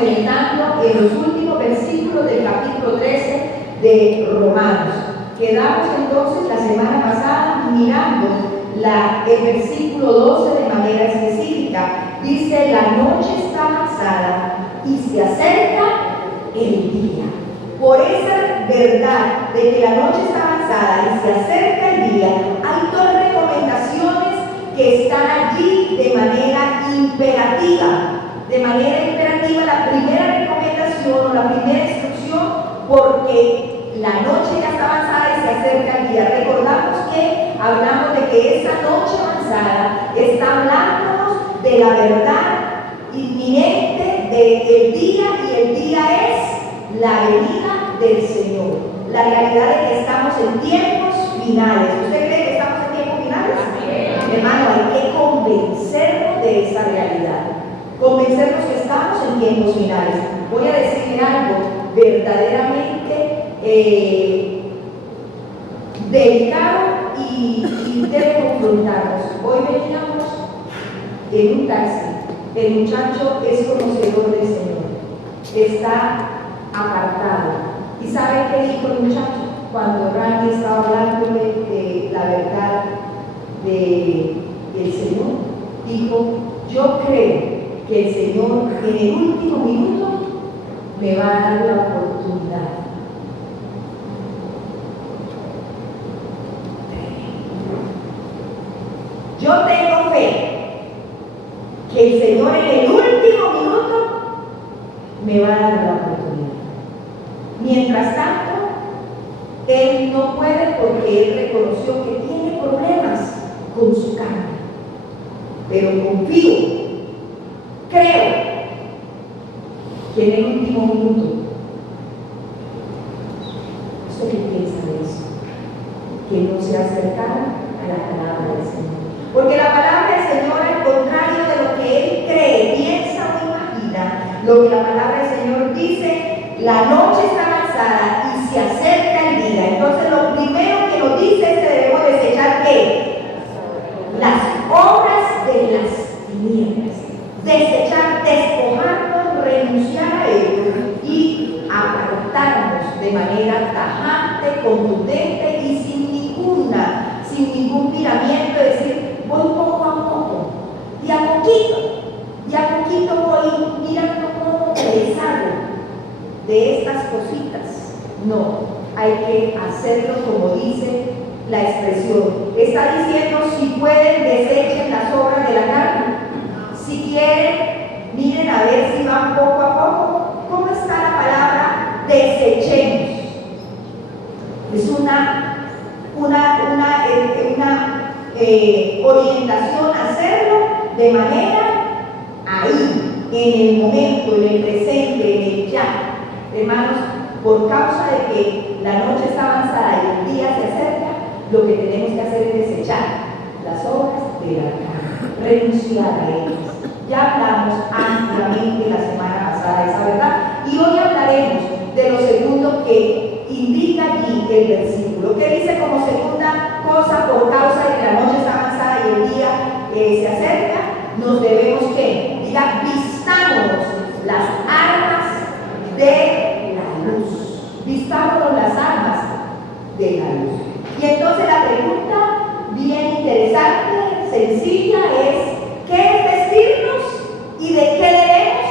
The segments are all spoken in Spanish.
meditando en los últimos versículos del capítulo 13 de Romanos. Quedamos entonces la semana pasada mirando el versículo 12 de manera específica. Dice: la noche está avanzada y se acerca el día. Por esa verdad de que la noche está avanzada y se acerca el día, hay dos recomendaciones que están allí de manera imperativa. De manera imperativa, la primera recomendación o la primera instrucción, porque la noche ya está avanzada y se acerca el día. Recordamos que hablamos de que esa noche avanzada está hablándonos de la verdad inminente del día, y el día es la venida del Señor. La realidad de que estamos en tiempos finales. ¿Usted cree que estamos en tiempos finales? Hermano, hay que convencernos de esa realidad. Convencernos que estamos en tiempos finales. Voy a decirle algo verdaderamente delicado y debe confrontarnos. Hoy veníamos en un taxi. El muchacho es conocedor del Señor, está apartado. ¿Y sabe qué dijo el muchacho? Cuando Randy estaba hablándole de la verdad del Señor, dijo: yo creo que el Señor en el último minuto me va a dar la oportunidad. Yo tengo fe que el Señor en el último minuto me va a dar la oportunidad. Mientras tanto, él no puede, porque él reconoció que tiene problemas con su carne. Pero confío, creo que en el último minuto, ¿usted qué piensa de eso? Que no se acercaron a la palabra del Señor. Porque la palabra del Señor, al contrario de lo que él cree, piensa o imagina, lo que la palabra del Señor dice: la noche está avanzada y se acerca el día. Entonces, lo primero que nos dice es que debemos desechar ¿qué? Las obras de las tinieblas. Desechar, despojarnos, renunciar a ello y apartarnos de manera tajante, contundente y sin ningún miramiento, es decir, voy poco a poco, de a poquito voy mirando cómo me deshago de estas cositas. No, hay que hacerlo como dice la expresión. Está diciendo: si pueden, desechen las obras de la carne. Si quieren, miren a ver si van poco a poco. ¿Cómo está la palabra desechemos? Es una orientación a hacerlo de manera ahí, en el momento, en el presente, en el ya. Hermanos, por causa de que la noche está avanzada y el día se acerca, lo que tenemos que hacer es desechar las obras de la carne, renunciar a ellas. Ya hablamos ampliamente la semana pasada de esa verdad, y hoy hablaremos de lo segundo que indica allí el versículo. ¿Qué dice como segunda cosa? Por causa de que la noche está avanzada y el día se acerca, nos debemos que, diga, vistámonos las armas de la luz. Vistámonos las armas de la luz. Y entonces la pregunta bien interesante, sencilla, es: ¿qué es vestirnos y de qué debemos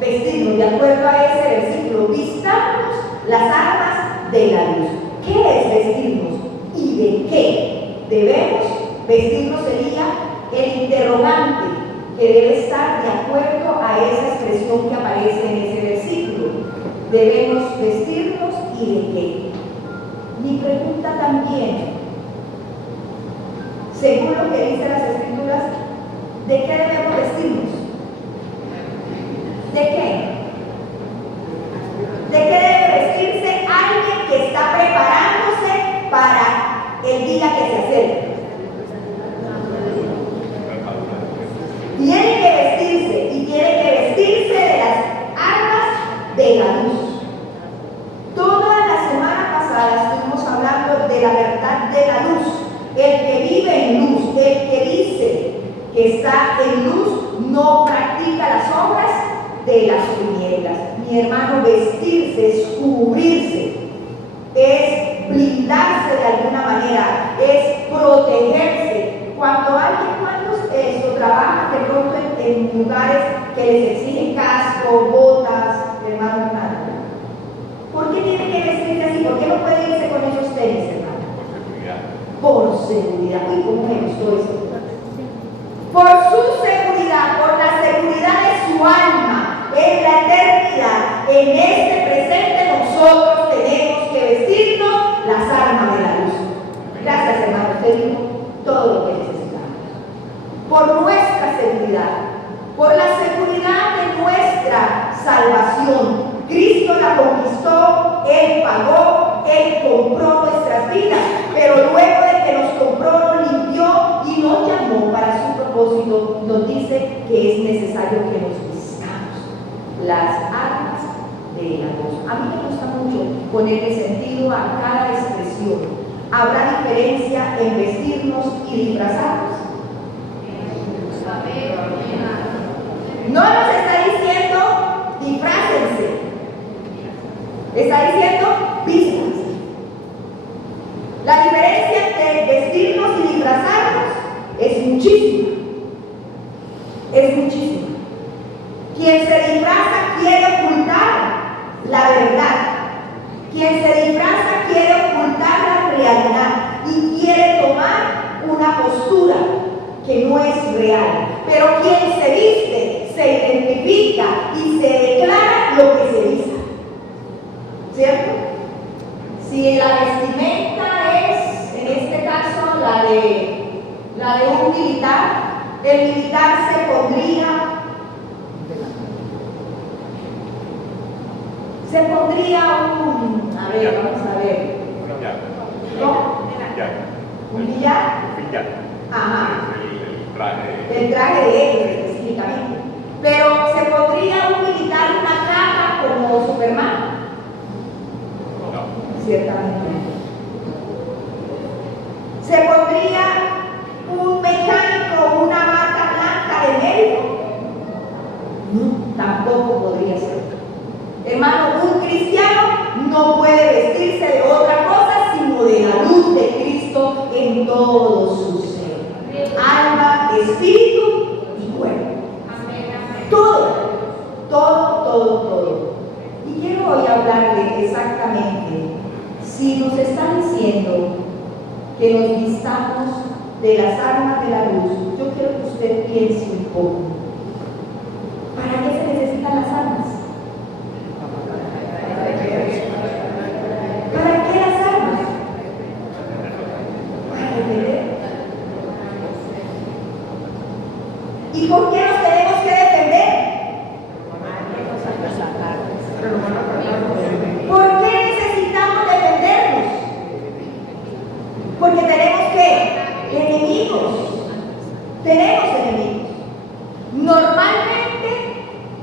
vestirnos? De acuerdo a ese versículo, vistámonos las armas de la luz. ¿Qué es vestirnos y de qué debemos vestirnos? Sería el interrogante que debe estar de acuerdo a esa expresión que aparece en ese versículo. Debemos vestirnos y de qué. Mi pregunta también, según lo que dicen las Escrituras, ¿de qué debemos vestirnos? ¿De qué? ¿De qué debe vestirse alguien que está preparándose para el día que se acerca? Tiene que vestirse, y tiene que vestirse de las armas de la luz. Toda la semana pasada estuvimos hablando de la verdad de la luz. El que vive en luz, el que dice que está en luz, no practica las obras de las tinieblas. Mi hermano, vestirse es cubrirse, es blindarse de alguna manera, es protegerse. Cuando alguien, ¿cuántos trabajan de pronto en lugares que les exigen casco, botas, hermano? ¿Por qué tiene que vestirse así? ¿Por qué no puede irse con esos tenis, hermano? Por seguridad. Uy, ¿cómo me gustó eso? Por su seguridad, por la seguridad de su alma, en la eternidad, en este presente, nosotros tenemos que vestirnos las armas de la luz. Gracias, hermano. Usted dijo todo lo que necesitamos. Por nuestra seguridad, por la seguridad de nuestra salvación. Cristo la conquistó, Él pagó, Él compró nuestras vidas, pero luego de que nos compró, nos limpió y nos llamó para su propósito, nos dice que es necesario que nos vistamos las armas de la luz. A mí me gusta mucho ponerle sentido a cada expresión. ¿Habrá diferencia en vestirnos y disfrazarnos? No nos está diciendo disfrácense. Está diciendo vístanse. La diferencia entre vestirnos y disfrazarnos es muchísima. Es muchísima. Quien se disfraza quiere ocultar la verdad. Quien se disfraza quiere ocultar la realidad y quiere tomar una postura que no es real. Pero quien se viste, se identifica y se declara lo que se dice. ¿Cierto? Si la vestimenta es, en este caso, la de un militar, el militar se pondría un, a ver, vamos a ver. ¿Cómo? ¿Un billar? Ajá. El traje de ellos específicamente. Pero se pondría un militar una caja como Superman. Ciertamente. Se pondría un mecánico una bata blanca de médico. No, tampoco podría ser. Hermano, un cristiano no puede vestirse de otra cosa sino de la luz de Cristo en todo su ser. Alma, espíritu y cuerpo. Todo. Y quiero hoy hablarle exactamente. Si nos está diciendo que nos vistamos de las armas de la luz, yo quiero que usted piense un poco. ¿Para qué se necesitan las armas? ¿Para qué las armas? Para defender. ¿Y por qué nos tenemos que defender? ¿Por qué necesitamos defendernos? Porque tenemos ¿qué? Enemigos. Tenemos enemigos. Normalmente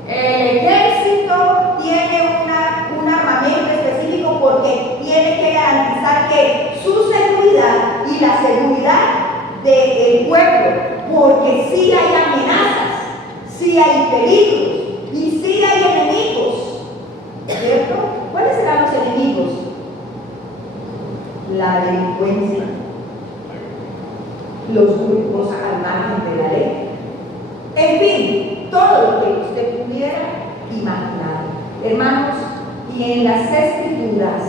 el ejército tiene un armamento específico porque tiene que garantizar que su seguridad y la seguridad del pueblo, porque sí hay amenazas, sí hay peligros y sí hay enemigos, ¿cierto? ¿Cuáles serán los enemigos? La delincuencia, los grupos al margen de la ley, en fin, todo lo que usted pudiera imaginar. Hermanos, y en las Escrituras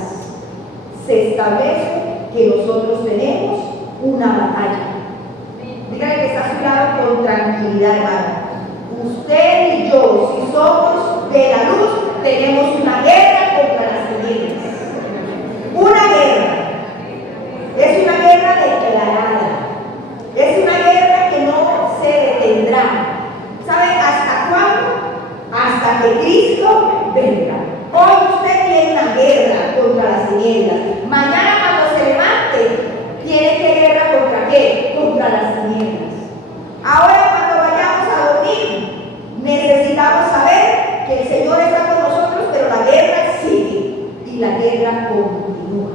se establece que nosotros tenemos una batalla. Dígale que está a su lado con tranquilidad, hermano. Usted y yo, si somos de la luz, tenemos una guerra contra las tinieblas. Una guerra. Es una guerra declarada. Es una guerra que no se detendrá. ¿Sabe hasta cuándo? Hasta que Cristo venga. Hoy usted tiene una guerra contra las tinieblas. Mañana cuando se levante, tiene que guerra contra qué? Contra las tinieblas. Ahora cuando vayamos a dormir, necesitamos saber que el Señor está con nosotros, pero la guerra sigue y la guerra continúa.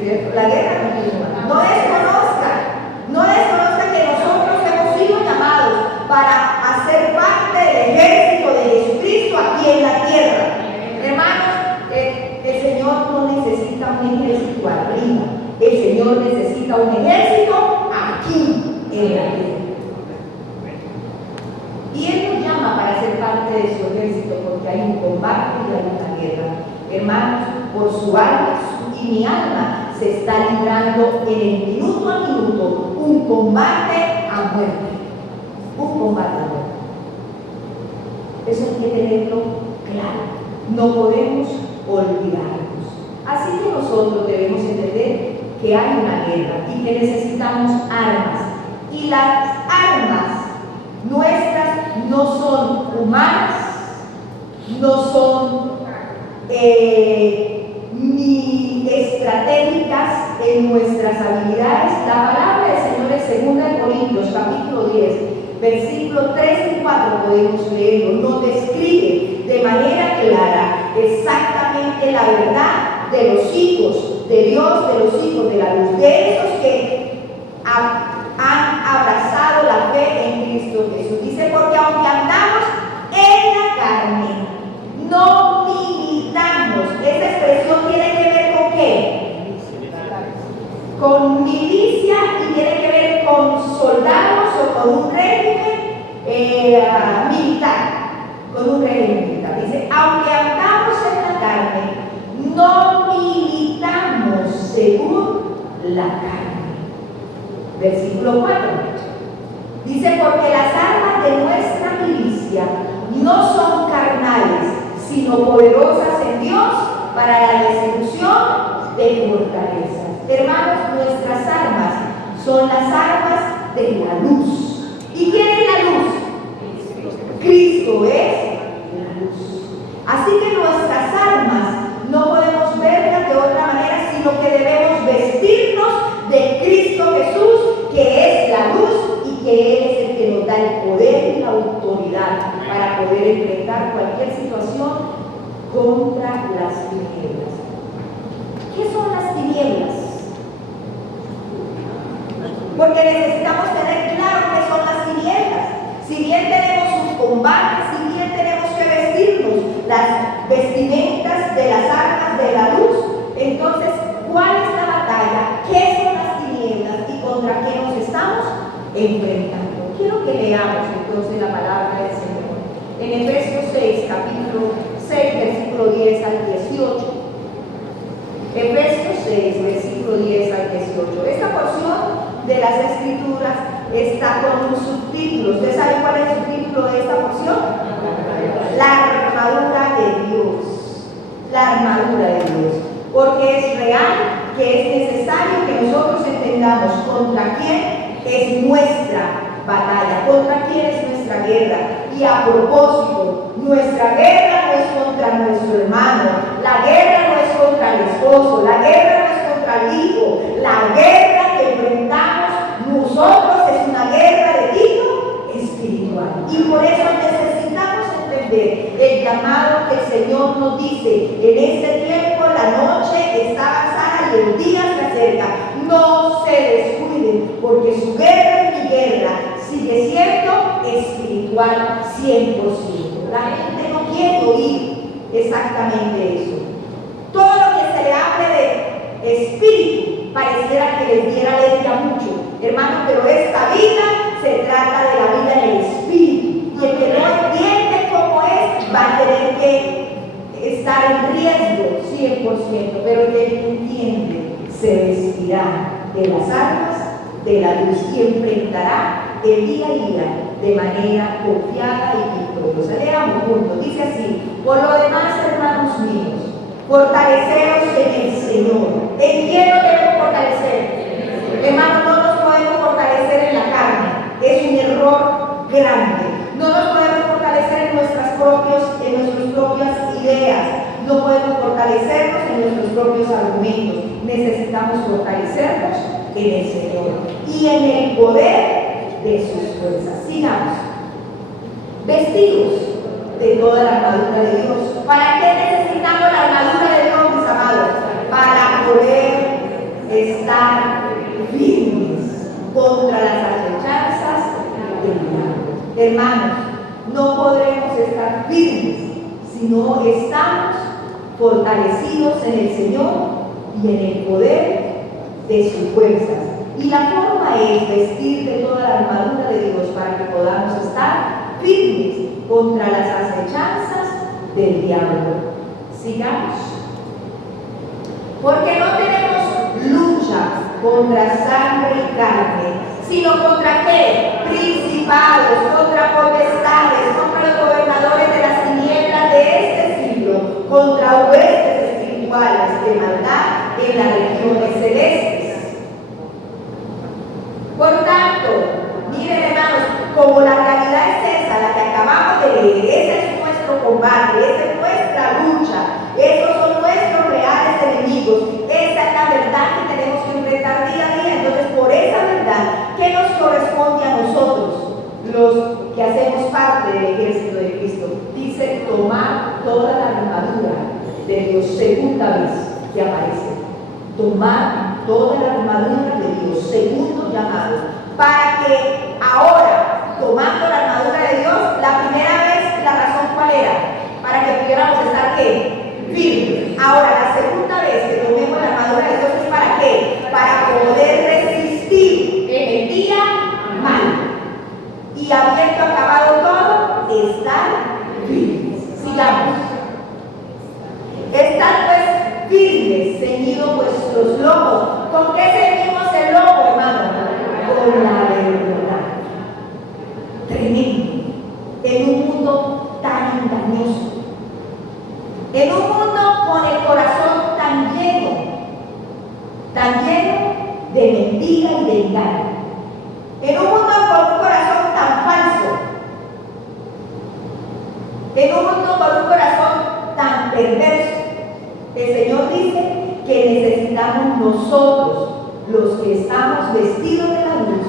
¿Cierto? La guerra continúa. No desconozca que nosotros hemos sido llamados para hacer parte del ejército Dios necesita un ejército aquí en la tierra. Y Él nos llama para ser parte de su ejército porque hay un combate y hay una guerra. Hermanos, por su alma y mi alma se está librando en el minuto a minuto un combate a muerte. Un combate a muerte. Eso hay que tenerlo claro. No podemos olvidarnos. Así que nosotros debemos entender que hay una guerra y que necesitamos armas. Y las armas nuestras no son humanas, no son ni estratégicas en nuestras habilidades. La palabra del Señor en 2 Corintios capítulo 10, versículos 3 y 4 podemos leerlo, nos describe de manera clara exactamente la verdad de los hijos de Dios, de los hijos de la luz, de esos que han abrazado la fe en Cristo Jesús. Dice, porque aunque andamos en la carne, no militamos. Esa expresión tiene que ver con ¿qué? Con milicia y tiene que ver con soldados o con un régimen militar. Con un régimen militar. Dice, aunque andamos en la carne, no militamos según la carne. Versículo 4. Dice, porque las armas de nuestra milicia no son carnales, sino poderosas en Dios para la destrucción de fortalezas. Hermanos, nuestras armas son las armas de la luz. ¿Y quién es la luz? Cristo es la luz. Así que nuestras armas no podemos verlas de otra manera, sino que debemos vestirnos de Cristo Jesús, que es la luz y que Él es el que nos da el poder y la autoridad para poder enfrentar cualquier situación contra las tinieblas. ¿Qué son las tinieblas? Porque necesitamos tener claro qué son las tinieblas. Si bien tenemos un combate, si bien tenemos que vestirnos las vestimentas de las armas de la luz, entonces, ¿cuál es la batalla? ¿Qué son las tinieblas y contra qué nos estamos enfrentando? Quiero que leamos entonces la palabra del Señor en Efesios 6, capítulo 6, versículo 10 al 18. Efesios 6, versículo 10 al 18. Esta porción de las Escrituras está con un subtítulo. ¿Usted sabe cuál es el subtítulo de esta porción? La armadura de Dios. La armadura de Dios. Porque es real que es necesario que nosotros entendamos contra quién es nuestra batalla, contra quién es nuestra guerra. Y a propósito, nuestra guerra no es contra nuestro hermano, la guerra no es contra el esposo, la guerra no es contra el hijo, la guerra que enfrentamos nosotros es una guerra de tipo espiritual. Y por eso necesitamos entender el llamado que el Señor nos dice: en este tiempo la noche está avanzada y el día se acerca. No se descuiden, porque su guerra y mi guerra sigue siendo espiritual 100%. La gente no quiere oír exactamente eso. Todo lo que se le hable de espíritu pareciera que les diera alegría mucho, hermano, pero esta vida se trata de la vida en el espíritu, y el que no entiende cómo es va a tener que estar en riesgo 100%, pero el que entiende se vestirá de las armas de la luz y enfrentará el día a día de manera confiada y victoriosa. Leamos juntos, dice así: por lo demás, hermanos míos, fortaleceos en el Señor. ¿En quién nos debemos fortalecer? Hermanos, no nos podemos fortalecer en la carne, es un error grande. No nos podemos fortalecer en nuestras propias ideas, no podemos fortalecernos en nuestros propios argumentos. Necesitamos fortalecernos en el Señor y en el poder de sus fuerzas. Sigamos. Vestidos de toda la armadura de Dios. ¿Para qué necesitamos la armadura de Dios, mis amados? Para poder estar firmes contra las acechanzas del diablo. Hermanos, no podremos estar firmes si no estamos fortalecidos en el Señor y en el poder de sus fuerzas. Y la forma es vestir de toda la armadura de Dios para que podamos estar firmes contra las acechanzas del diablo. Sigamos. Porque no tenemos lucha contra sangre y carne, sino contra ¿qué? Principados, contra potestades, contra los gobernadores de las tinieblas de este siglo, contra huestes espirituales de maldad en las regiones celestes. Por tanto, miren hermanos, como la realidad es esa, la que acabamos de leer, ese es nuestro combate, esa es nuestra lucha, esos son nuestros reales enemigos, esa es la verdad que tenemos que enfrentar día a día. Entonces, por esa verdad, ¿qué nos corresponde a nosotros, los que hacemos parte del ejército de Cristo? Dice, tomar toda la armadura de Dios, segunda vez que aparece. Tomar toda la armadura de Dios, segundo llamado, para que ahora, tomando la armadura de Dios, la primera vez, la razón ¿cuál era? Para que pudiéramos estar ¿qué? Firmes. Ahora, la segunda vez que tomemos la armadura de Dios es ¿para qué? Para poder resistir en el día malo. Y habiendo acabado todo, estar firmes. Sigamos. Estad pues firmes, ceñidos vuestros lomos. ¿Con qué ceñimos el lomo, hermano? Con la verdad. Tremendo. En un mundo tan engañoso. En un mundo con el corazón tan lleno de mentira y de engaño. En un mundo con un corazón tan falso. En un mundo con un corazón tan perverso. El Señor dice que necesitamos nosotros, los que estamos vestidos de la luz,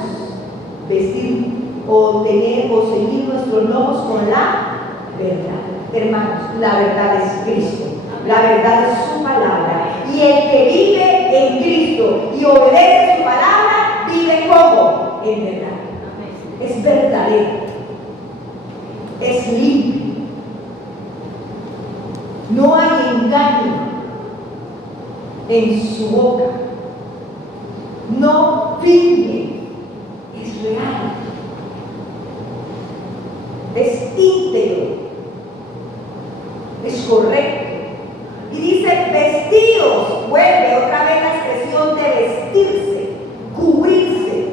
vestir o tener o seguir nuestros lomos con la verdad. Hermanos, la verdad es Cristo, la verdad es su palabra. Y el que vive en Cristo y obedece su palabra, vive como en verdad. Es verdadero, es limpio, no hay engaño en su boca, no finge, es real, es íntegro, es correcto. Y dice vestidos, vuelve otra vez la expresión de vestirse, cubrirse.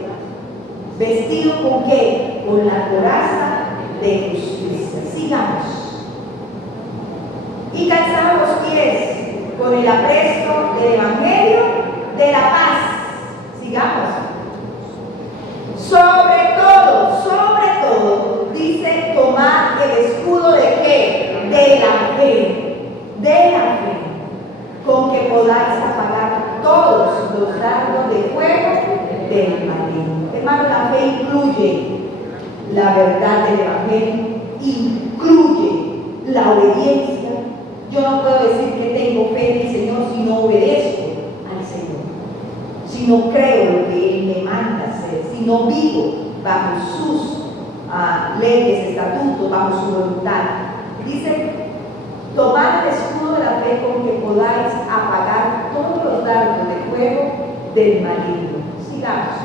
¿Vestido con qué? Con la coraza de justicia. Sigamos. Y calzamos los pies con el apresto del Evangelio de la paz. Sigamos. Sobre todo, dice, tomad el escudo de ¿qué? De la fe, con que podáis apagar todos los dardos de fuego del maligno. Hermano, la fe incluye la verdad del Evangelio, incluye la obediencia. Yo no puedo decir que tengo fe en el Señor si no obedezco al Señor, si no creo lo que Él me manda hacer, si no vivo bajo sus leyes, estatutos, bajo su voluntad. Dice, tomad el escudo de la fe con que podáis apagar todos los dardos de fuego del maligno. Sigamos.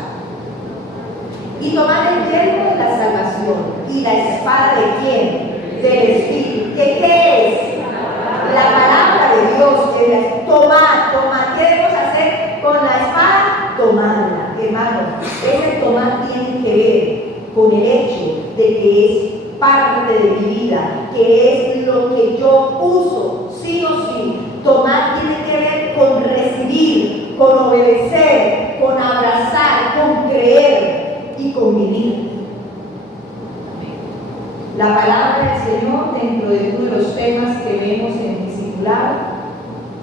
Y tomad el yelmo de la salvación y la espada de ¿quién? Del Espíritu. ¿Qué es? La palabra de Dios. Tomad. ¿Qué debemos hacer con la espada? Tomadla. Hermano, ese tomar tiene que ver con el hecho de que es parte de mi vida, que es lo que yo uso, sí o sí. Tomar tiene que ver con recibir, con obedecer, con abrazar, con creer y con vivir. La palabra del Señor, dentro de uno de los temas que vemos en el discipulado,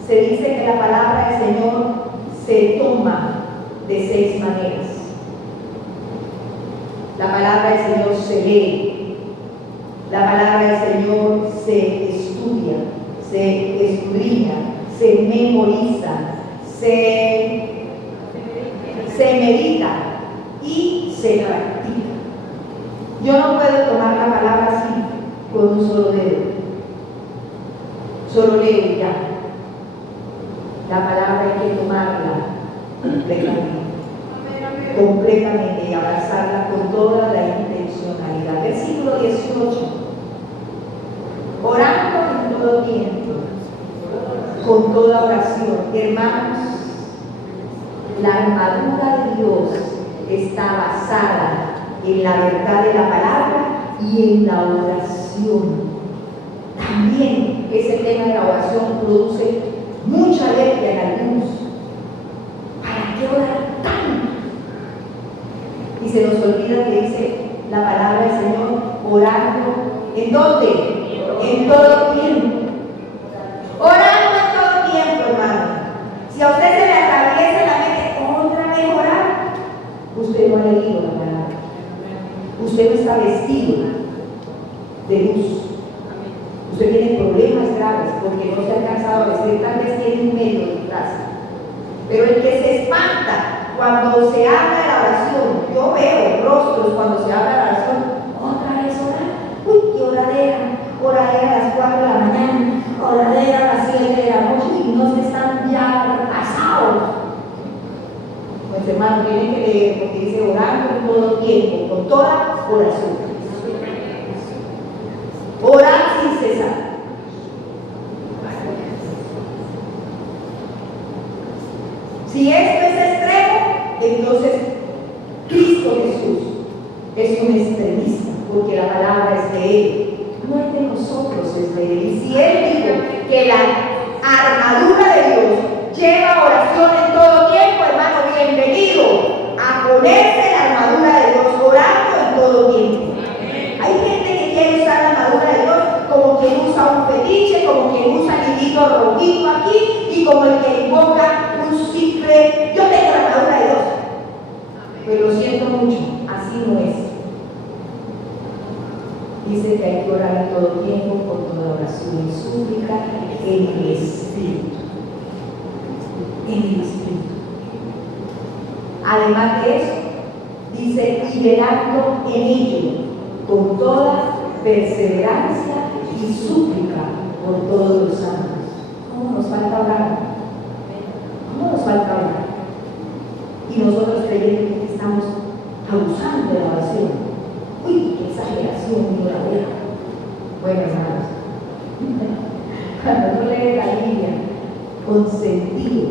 se dice que la palabra del Señor se toma de 6 maneras. La palabra del Señor se lee, la palabra del Señor se estudia, se escudriña, se memoriza, se medita y se practica. Yo no puedo tomar la palabra así con un solo dedo, solo leo y ya. La palabra hay que tomarla completamente y abrazarla con toda la intencionalidad. Versículo 18. Orando en todo tiempo, con toda oración. Hermanos, la armadura de Dios está basada en la verdad de la palabra y en la oración. También ese tema de la oración produce mucha alergia en algunos. ¿Para qué orar tanto? Y se nos olvida que dice la palabra del Señor, orando, ¿en dónde? En todo tiempo. Orando en todo tiempo, hermano. Si a usted se le atraviesa la mente otra vez orar, usted no ha leído la palabra. Usted no está vestido de luz. Usted tiene problemas graves porque no se ha alcanzado a vestir, tal vez tiene un medio detrás. Pero el que se espanta cuando se habla de la oración, yo veo rostros cuando se habla de la oración, otra vez orar, uy, qué oradera a las 4 de la mañana, oradera a las 7 de la noche y no se están ya pasados. Pues hermano, tienen que leer porque dice orando en todo tiempo, con toda oración. Orar sin cesar. Si esto es extremo, entonces Cristo Jesús es un extremista, porque la palabra es de Él, no es de nosotros, es de Él. Y si Él dijo que la armadura de Dios lleva oración en todo tiempo, hermano, bienvenido a ponerse la armadura de Dios, orando en todo tiempo. Hay gente que quiere usar la armadura de Dios como quien usa un fetiche, como quien usa el hilito rojito aquí y como el que invoca un cifre. Yo tengo la armadura de Dios, pero lo siento mucho, así no es. Dice que hay que orar en todo tiempo, con toda oración y súplica, en el Espíritu. En el Espíritu. Además de eso, dice, y velando en ello, con toda perseverancia y súplica por todos los santos. ¿Cómo nos falta orar? ¿Cómo nos falta orar? Y nosotros creyendo que estamos abusando de la oración. Uy, qué exageración, mi oradera. Bueno, hermanos, cuando uno lee la Biblia con sentido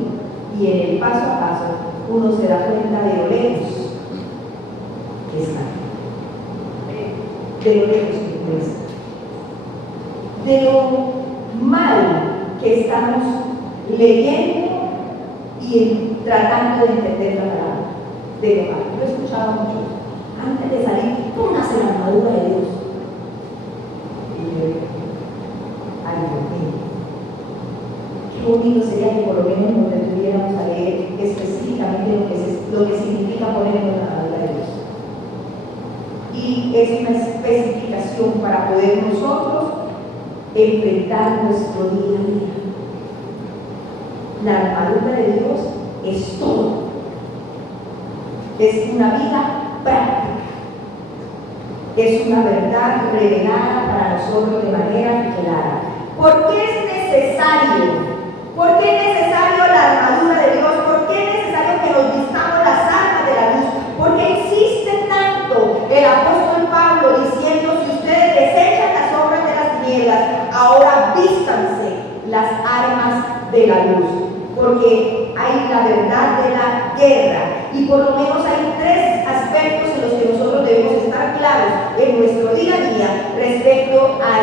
y en el paso a paso, uno se da cuenta de lo lejos que está. De lo lejos que puede estar. De lo mal que estamos leyendo y tratando de entender la palabra. De lo mal. Yo he escuchado mucho. Antes de salir, póngase la armadura de Dios. Y yo digo, ay Dios mío, qué bonito sería que por lo menos nos detuviéramos a leer específicamente lo que significa ponernos la armadura de Dios. Y es una especificación para poder nosotros enfrentar nuestro día a día. La armadura de Dios es todo. Es una vida práctica. Es una verdad revelada para nosotros de manera clara. ¿Por qué es necesario? ¿Por qué es necesario la armadura de Dios? ¿Por qué es necesario que nos vistamos las armas de la luz? ¿Por qué insiste tanto el apóstol Pablo diciendo, si ustedes desechan las obras de las tinieblas, ahora vístanse las armas de la luz? Porque hay la verdad de la guerra y por lo menos hay tres aspectos en los que nosotros debemos estar claros en nuestro día a día respecto a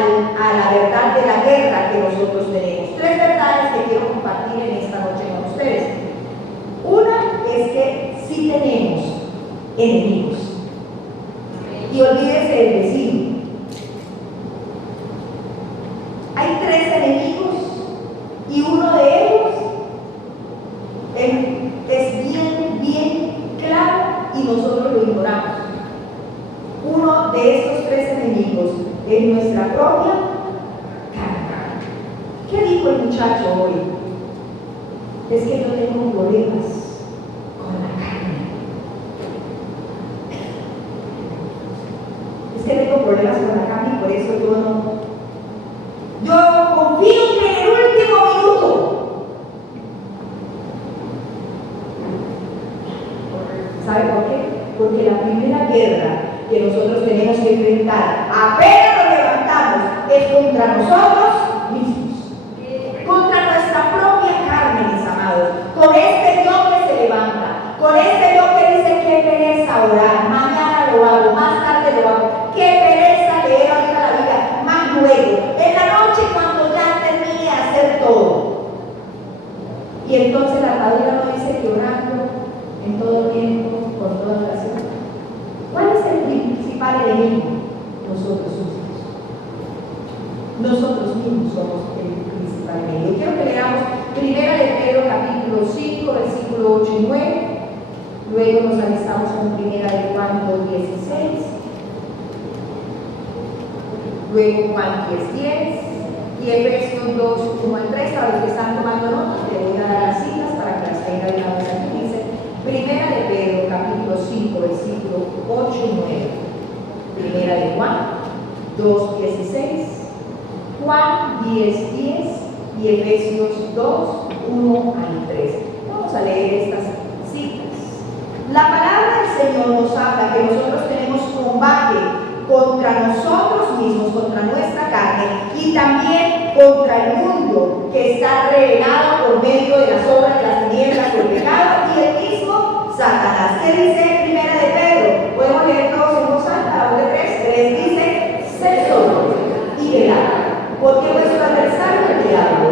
la verdad de la guerra que nosotros tenemos. Tres verdades que quiero compartir en esta noche con ustedes. Una es que sí tenemos enemigos. Y olvídese del vecino. Hay tres enemigos y uno de ellos es bien claro y nosotros lo ignoramos. Uno de estos tres enemigos es nuestra propia carne. ¿Qué dijo el muchacho hoy? Es que yo tengo problemas con la carne. Es que tengo problemas con la carne y por eso yo confío que en el último minuto primera guerra que nosotros tenemos que enfrentar, apenas nos levantamos, es contra nosotros mismos, contra nuestra propia carne, mis amados, con este yo que se levanta, con este yo que dice que pereza orar, mañana lo hago, más tarde lo hago, que pereza leer ahorita la Biblia, más luego, en la noche cuando ya termine de hacer todo. Y entonces la palabra nos dice que orando en todo tiempo, con toda oración. ¿Cuál es el principal enemigo? Nosotros mismos. Nosotros mismos somos el principal enemigo. Quiero que leamos 1 de Pedro capítulo 5, versículo 8 y 9. Luego nos alistamos con 1 de Juan 2:16. Luego Juan 10:10 y Efesios 2:1 al 3. Para los que están tomando notas, te voy a dar las citas para que las tenga de una vez aquí. Dice 1 de Pedro capítulo 5, versículo 8 y 9. 1 de Juan 2:16, Juan 10:10 y Efesios 2:1 al 3. Vamos a leer estas citas. La palabra del Señor nos habla que nosotros tenemos combate contra nosotros mismos, contra nuestra carne y también contra el mundo que está revelado por medio de las obras de las tinieblas, del pecado y el mismo Satanás. ¿Qué dice 1 de Pedro? Podemos leer todos en voz alta, la voz de 3 dice: sed sobrios y velad, porque vuestro adversario el diablo,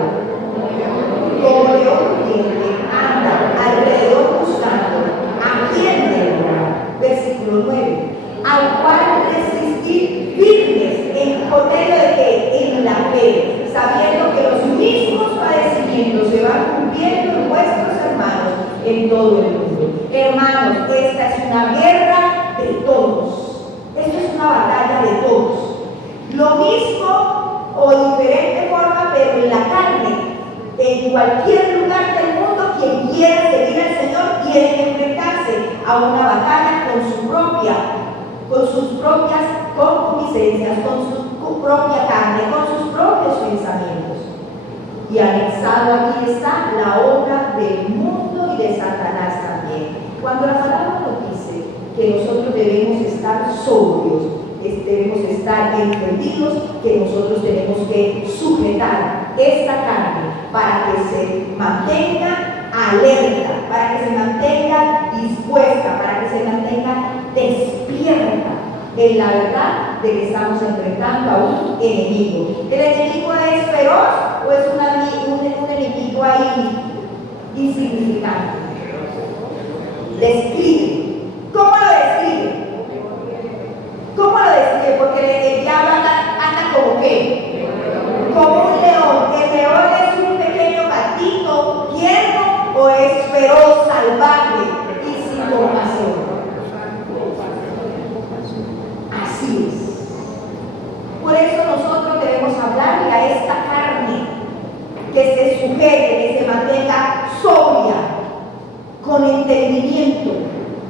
como león rugiente, anda alrededor buscando a quien devorar. Versículo 9. Al cual resistir firmes por medio de que en la fe, sabiendo que los mismos padecimientos se van cumpliendo en vuestros hermanos en todo el mundo. Hermanos, esta es una guerra de todos. Esto es una batalla de todos. Lo mismo o diferente forma, pero en la carne, en cualquier lugar del mundo, quien quiera seguir al Señor tiene que enfrentarse a una batalla con sus propias concupiscencias, con su propia carne, con sus propios pensamientos. Y anexado aquí está la obra del mundo y de Satanás también. Cuando la palabra nos dice que nosotros debemos estar sobrios, debemos estar entendidos, que nosotros tenemos que sujetar esta carne para que se mantenga alerta, para que se mantenga dispuesta, para que se mantenga despierta en la verdad de que estamos enfrentando a un enemigo. ¿El enemigo es feroz o es un enemigo ahí insignificante? Describe. ¿Cómo lo describe? ¿Cómo lo describe? Porque el diablo anda como qué? Como un león. ¿El león es un pequeño gatito tierno o es feroz, salvaje y sin compasión? Así es. Por eso nosotros debemos hablarle a esta carne que se sujete, que se mantenga sobria, con entendimiento,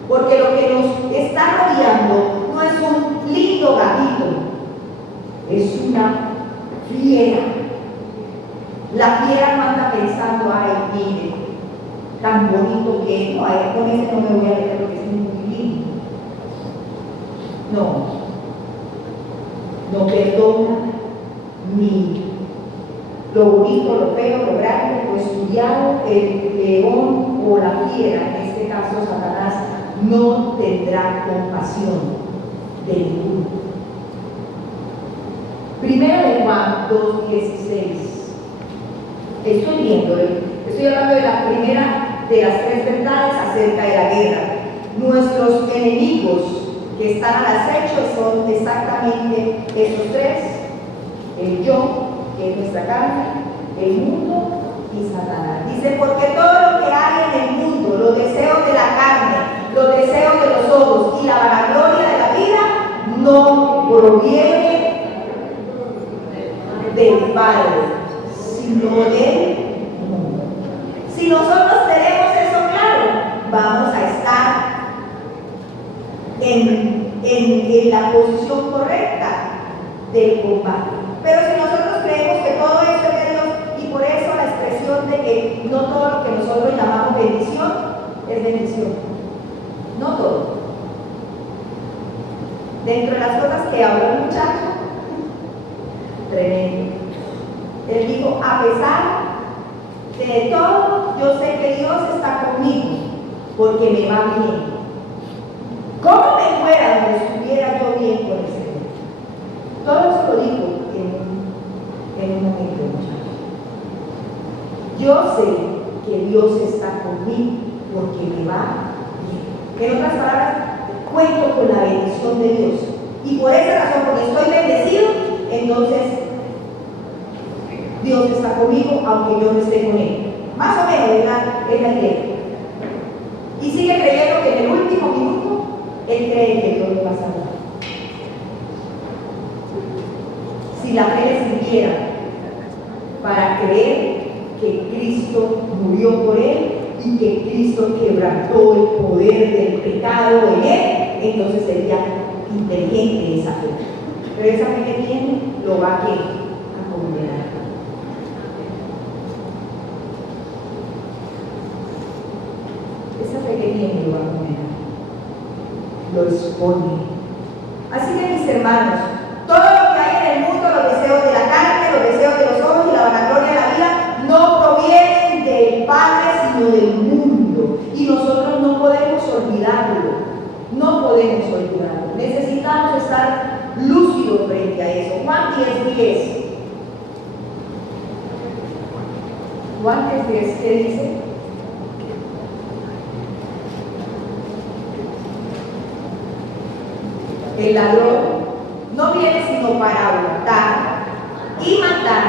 porque lo que nos está rodeando no es un lindo gatito, es una fiera. La fiera no anda pensando: ay, mire, tan bonito que es, no, con ese no me voy a meter porque es muy lindo. No perdona ni lo bonito, lo feo, lo grande, lo estudiado. El león o la fiera, en este caso Satanás, no tendrá compasión de ninguno. 1 de Juan 2:16. Estoy hablando de la primera de las tres verdades acerca de la guerra. Nuestros enemigos que están al acecho son exactamente esos tres: el yo, que es nuestra carne, el mundo y Satanás. Dice: porque todo lo que hay en el mundo, los deseos de la carne, los deseos de los ojos y la vanagloria de la vida, no proviene del Padre, sino del mundo. Si nosotros tenemos eso claro, vamos a estar en la posición correcta del combate. Pero si nosotros creemos que todo eso es de Dios, y por eso la expresión de que no todo lo que nosotros llamamos bendición es bendición, no todo. Dentro de las cosas que habló el muchacho, tremendo. Él dijo, a pesar de todo, yo sé que Dios está conmigo, porque me va bien. ¿Cómo me fuera donde estuviera yo bien con el Señor? Todo eso lo dijo en un momento, muchachos. Yo sé que Dios está conmigo, porque me va bien. En otras palabras, cuento con la bendición de Dios. Y por esa razón, porque estoy bendecido, entonces Dios está conmigo, aunque yo no esté con Él. Más o menos, ¿verdad? Es la idea. Y sigue creyendo que en el último minuto, Él cree que Dios lo va a salvar. Si la fe le sirviera para creer que Cristo murió por Él y que Cristo quebrantó el poder del pecado en Él, entonces sería inteligente esa fe. Pero esa fe que tiene lo va a condenar. Esa fe que tiene lo va a condenar. Lo expone. Así que, mis hermanos, todo lo que hay en el mundo, los deseos de la carne, los deseos de los ojos y la vanagloria de la vida, no provienen del Padre, sino del mundo. Y nosotros no podemos olvidarlo. No podemos olvidarlo. Necesitamos estar lúcidos frente a eso. Juan 10:10. Juan 10:10, ¿qué dice? El ladrón no viene sino para hurtar y matar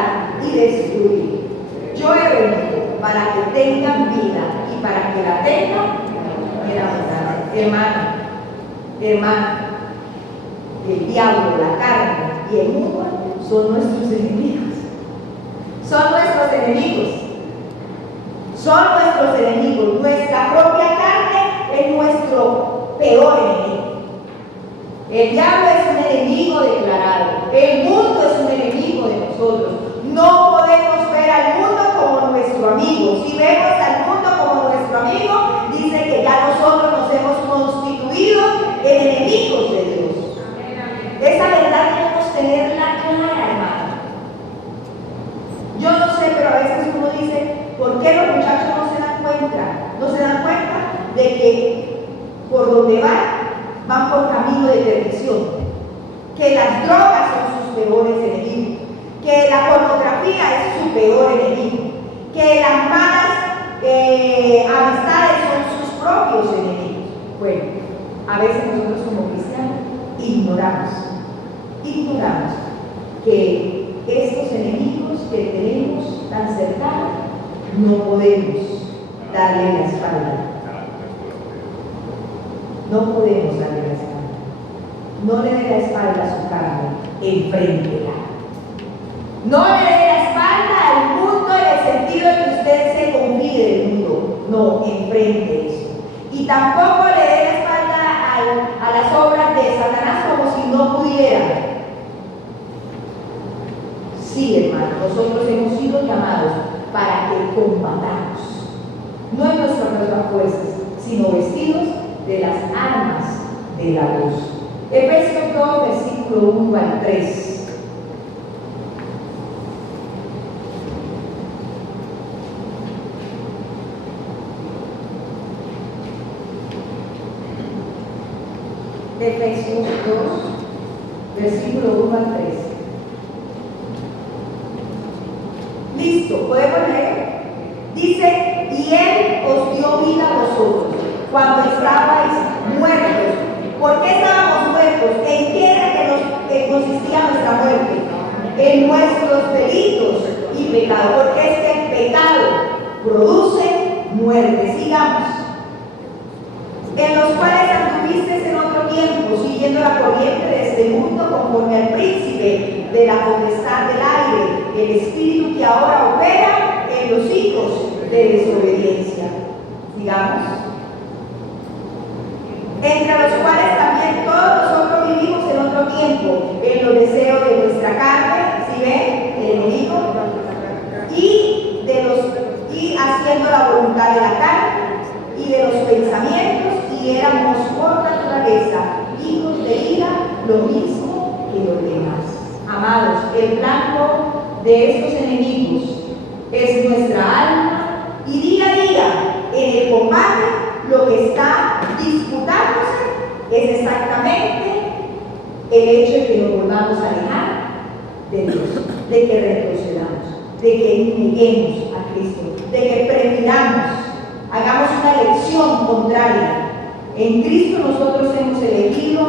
y destruir. Yo he venido para que tengan vida y para que la tengan en abundancia. Hermano, el diablo, la carne y el mundo son nuestros enemigos. Son nuestros enemigos. Son nuestros enemigos. Nuestra propia carne es nuestro peor enemigo. El diablo es un enemigo declarado. El mundo es un enemigo de nosotros. No podemos ver al mundo como nuestro amigo. Si vemos al mundo como nuestro amigo, dice que ya nosotros nos hemos constituido en enemigos de Dios. Esa verdad debemos tenerla clara, hermano. Yo no sé, pero a veces uno dice, ¿por qué los muchachos no se dan cuenta? No se dan cuenta de que por donde van por camino de perdición, que las drogas son sus peores enemigos, que la pornografía es su peor enemigo, que las malas amistades son sus propios enemigos. Bueno, a veces nosotros como cristianos ignoramos que estos enemigos que tenemos tan cercanos no podemos darle la espalda. No podemos darle la espalda. No le dé la espalda a su carne, enfréntela. No le dé la espalda al mundo en el sentido de que usted se confíe del mundo. No, enfrente eso. Y tampoco le dé la espalda a las obras de Satanás como si no pudiera. Sí, hermano, nosotros hemos sido llamados para que combatamos. No en nuestras propias fuerzas, sino vestidos de las armas de la luz. Efesios 2, versículo 1 al 3. Efesios 2, versículo 1 al 3. Listo, ¿podemos leer? Dice, y Él os dio vida a vosotros cuando estabais muertos. ¿Por qué estábamos muertos? ¿En qué era que consistía nuestra muerte? En nuestros delitos y pecados. Porque es que el pecado produce muerte. Sigamos. En los cuales anduvisteis en otro tiempo, siguiendo la corriente de este mundo, conforme al príncipe de la potestad del aire, el espíritu que ahora opera en los hijos de desobediencia. Sigamos. Entre los cuales también todos nosotros vivimos en otro tiempo, en los deseos de nuestra carne, ¿sí ven? El enemigo, y haciendo la voluntad de la carne y de los pensamientos, y éramos por naturaleza hijos de ira, los el blanco de estos enemigos es nuestra alma, y día a día en el combate lo que está disputándose es exactamente el hecho de que nos volvamos a alejar de Dios, de que retrocedamos, de que neguemos a Cristo, de que prefiramos, hagamos una elección contraria. En Cristo nosotros hemos elegido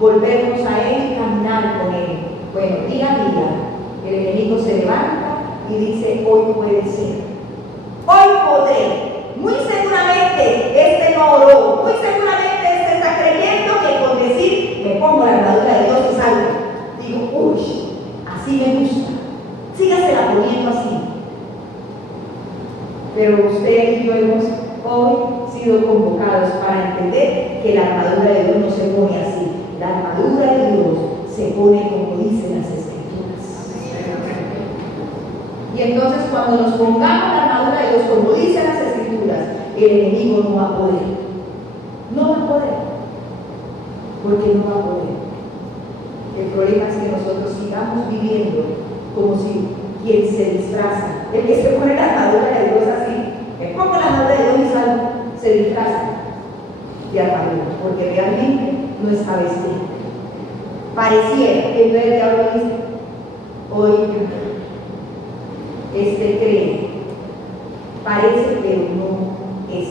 volvernos a Él y caminar con Él. Bueno, día a día el enemigo se levanta y dice: hoy puede ser, hoy podré. Muy seguramente este no oró, muy seguramente este está creyendo que con decir me pongo la armadura de Dios es algo. Digo, uy, así me gusta, sígasela poniendo así. Pero usted y yo hemos hoy sido convocados para entender que la armadura de Dios no se pone así. La armadura de Dios se pone como dicen las Escrituras. Y entonces cuando nos pongamos la armadura de Dios como dicen las Escrituras, el enemigo no va a poder. No va a poder. Porque no va a poder. El problema es que nosotros sigamos viviendo como si quien se disfraza, el que se pone la armadura de Dios así, me pongo la armadura de Dios y salgo, se disfraza de armadura, porque realmente no está vestido. Pareciera que el diablo dice: hoy este cree, parece, pero no es.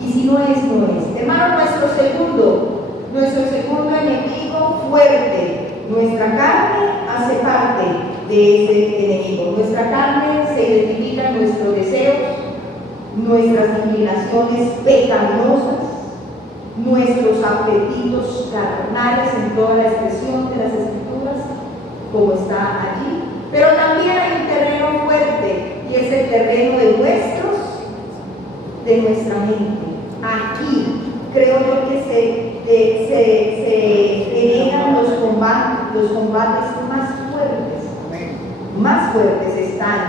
Y si no es, no es. Hermano, nuestro segundo enemigo fuerte, nuestra carne hace parte de ese enemigo. Nuestra carne se identifica en nuestros deseos, nuestras inclinaciones pecaminosas, nuestros apetitos carnales en toda la expresión de las Escrituras, como está allí. Pero también hay un terreno fuerte, y es el terreno de nuestra mente. Aquí creo yo que se generan los combates más fuertes. Más fuertes están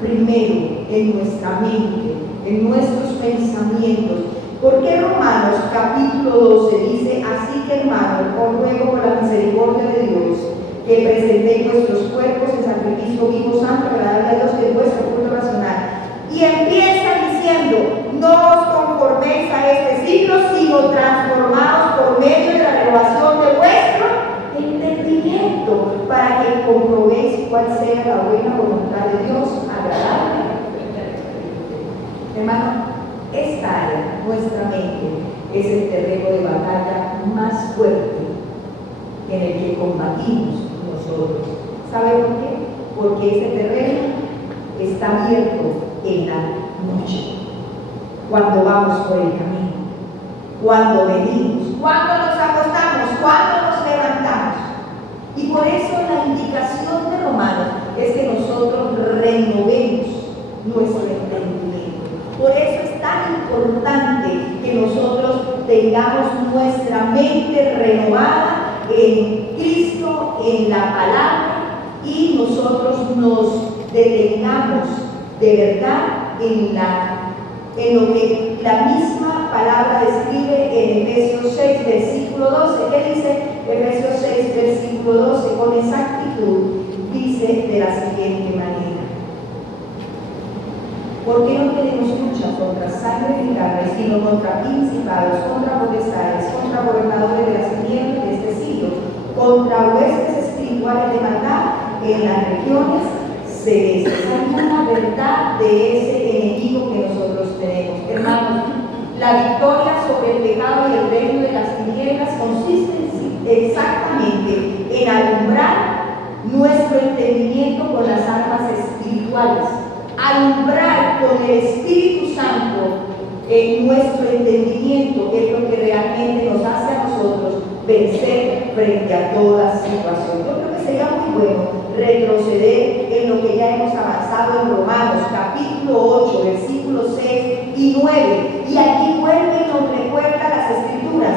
primero en nuestra mente, en nuestros pensamientos. Porque Romanos capítulo 12 dice: así que, hermanos, os ruego por la misericordia de Dios que presentéis vuestros cuerpos en sacrificio vivo, santo, agradable a Dios, que es vuestro culto racional. Y empieza diciendo: no os conforméis a este siglo, sino transformaos por medio de la renovación de vuestro entendimiento, para que comprobéis cuál sea la buena voluntad de Dios, agradable. Hermano, esta área, nuestra mente, es el terreno de batalla más fuerte en el que combatimos nosotros. ¿Sabe por qué? Porque ese terreno está abierto en la noche, cuando vamos por el camino, cuando venimos, cuando nos acostamos, cuando nos levantamos. Y por eso la indicación de Romanos es que nosotros renovemos nuestro entendimiento. Por eso es tan importante que nosotros tengamos nuestra mente renovada en Cristo, en la palabra, y nosotros nos detengamos de verdad en lo que la misma palabra describe en Efesios 6, versículo 12. ¿Qué dice Efesios 6, versículo 12? Con exactitud dice de la siguiente manera: porque no tenemos lucha contra sangre y carne, sino contra principados, contra potestades, contra gobernadores de las tinieblas de este siglo, contra huestes espirituales de maldad en las regiones celestes. Hay una verdad de ese enemigo que nosotros tenemos. Hermanos, la victoria sobre el pecado y el reino de las tinieblas consiste exactamente en alumbrar nuestro entendimiento con las armas espirituales. Alumbrar con el Espíritu Santo en nuestro entendimiento, que es lo que realmente nos hace a nosotros vencer frente a toda situación. Yo creo que sería muy bueno retroceder en lo que ya hemos avanzado en Romanos capítulo 8, versículos 6 y 9, y aquí vuelve y nos recuerda las Escrituras,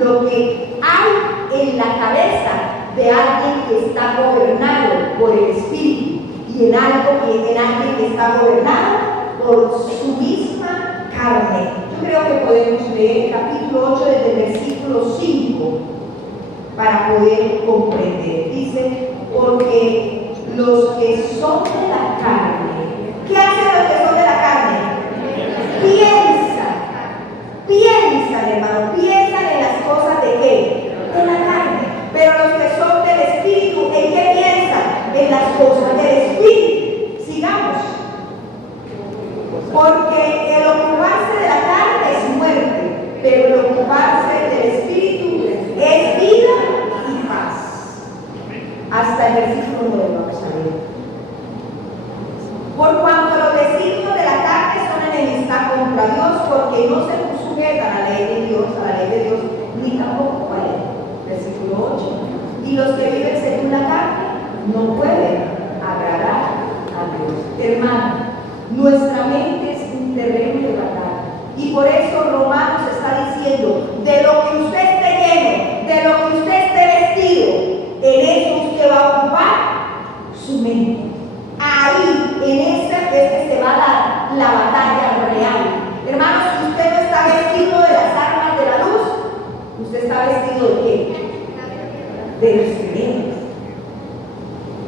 lo que hay en la cabeza de alguien que está gobernado por el Espíritu, y en alguien que está gobernado por su misma carne. Yo creo que podemos leer el capítulo 8 desde el versículo 5 para poder comprender. Dice: porque los que son de la carne. ¿Qué hacen los que son de la carne? Piensan, hermano, piensan en las cosas de qué? De la carne. Pero los que son del Espíritu, ¿en qué piensan? En las cosas del Espíritu. Sigamos. Porque el ocuparse de la carne es muerte, pero el ocuparse del Espíritu es vida y paz. Hasta el versículo 9 vamos a ver. Por cuanto los designios de la carne son enemistad contra Dios, porque no se sujetan a la ley de Dios, ni tampoco pueden. Versículo 8. Y los que viven según la carne no pueden agradar a Dios. Hermano, nuestra mente es un terreno de batalla. Y por eso Romanos está diciendo, de lo que usted esté lleno, de lo que usted esté vestido, en eso usted va a ocupar su mente. Ahí, en ese es que se va a dar la batalla real. Hermanos, si usted no está vestido de las armas de la luz, usted está vestido de qué? De los creyentes.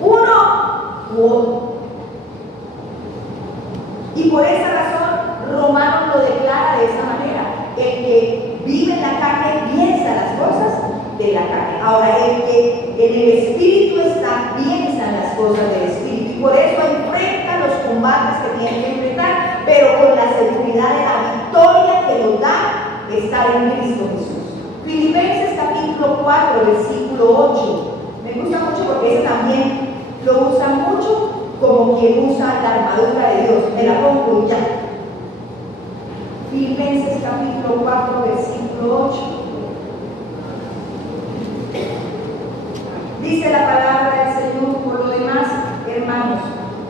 Uno u otro. Y por esa razón, Romanos lo declara de esa manera. El que vive en la carne piensa las cosas de la carne. Ahora, el que en el Espíritu está, piensa en las cosas del Espíritu. Y por eso enfrenta los combates que tiene que enfrentar, pero con la seguridad de la victoria que nos da estar en Cristo Jesús. Filipenses capítulo 4, versículo 8. Me gusta mucho porque ese también lo usan mucho como quien usa la armadura de Dios. Me la pongo ya. Filipenses capítulo 4, versículo 8. Dice la palabra del Señor: por lo demás, hermanos,